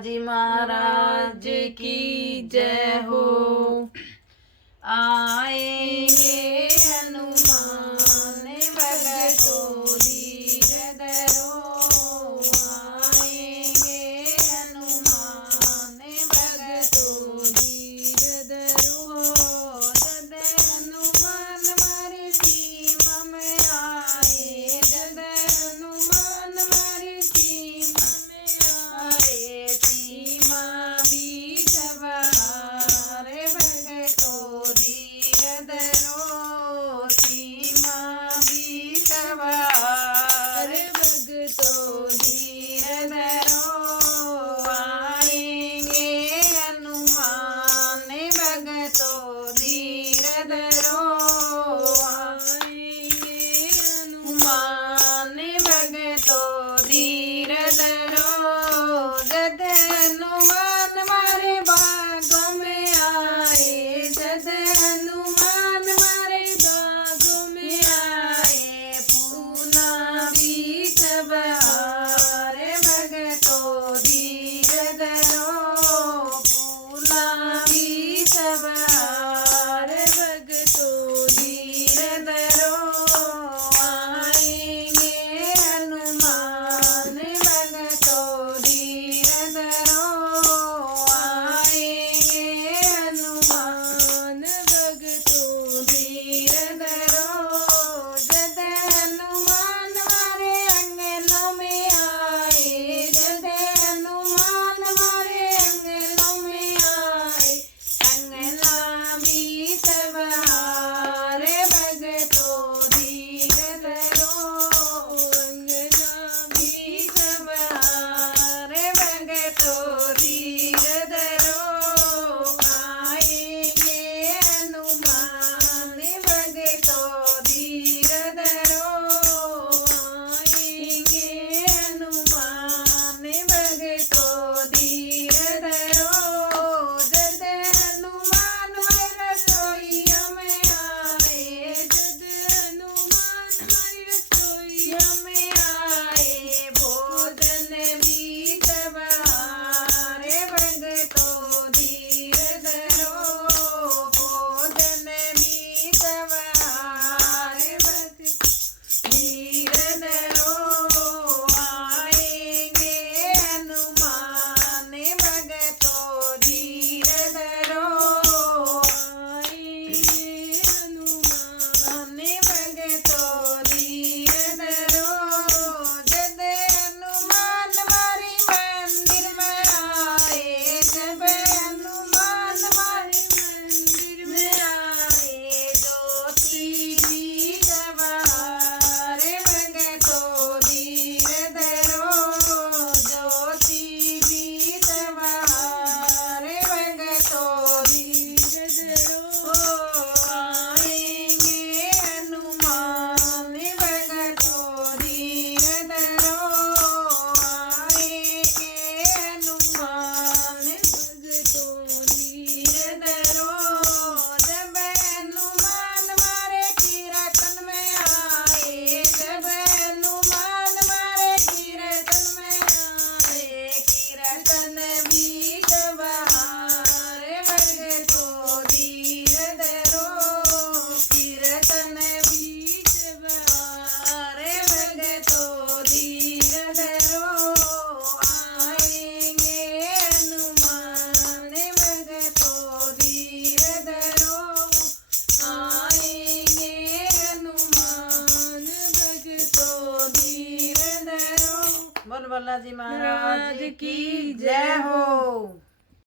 जी महाराज की जय हो। आएंगे हनुमान भगतों धीर धरो, आएंगे हनुमान भगतों धीर धरो। जद हनुमान मारी सीमा में आए, जद हनुमान मारी सीमा में आए, सीमा बीच बहारे भगतों धीर धरो, सीमा बीच बहारे भगतों धीर धरो। आएंगे हनुमान भगतों धीर धरो, आएंगे हनुमान भगतों धीर धरो। जद हनुमान मारे बागों में आए, जद हनुमान मारे बागों में आए, पूना बीच बहारे भगतों धीर धरो, पूना बीच बहारे भगतों धीर धरो। आएंगे हनुमान भगतों धीर धरो, आएंगे हनुमान भगतों धीर धरो। जद हनुमान मारे अंगनों में आए, जद हनुमान मारे अंगनों में आए, अंगना बीच बहारे भगतों धीर धरो, अंगना बीच बहारे भगतों धीर धरो। आएंगे हनुमान भगतों धीर धरो, आएंगे हनुमान भगतों धीर धरो। जद हनुमान मारी रसोइयों में आए, जद हनुमान मारी रसोइयों में आए, भोजन बीच बहारे भगतों धीर धरो, भोजन बीच बहारे भगतों धीर धरो। आएंगे हनुमान भगतों धीर धरो, आएंगे हनुमान भगतों धीर धरो। जद हनुमान मारी मंदिर में आए, जब हनुमान मारी मंदिर में आए, ज्योति बीच बहारे भगतों धीर धरो, ज्योति बीच बहारे भगतों धीर धरो। आएंगे हनुमान भगतों धीर धरो, आएंगे हनुमान भगतों धीर धरो। जब हनुमान मारे कीर्तन में आए, जब हनुमान मारे कीर्तन में आए, कीर्तन बीच बहारे भगतों धीर धरो, कीर्तन बीच बहारे भगतों धीर धरो। आएंगे हनुमान भगतों धीर धरो, आएंगे हनुमान भगतों धीर धरो। बोल बालाजी महाराज की जय हो।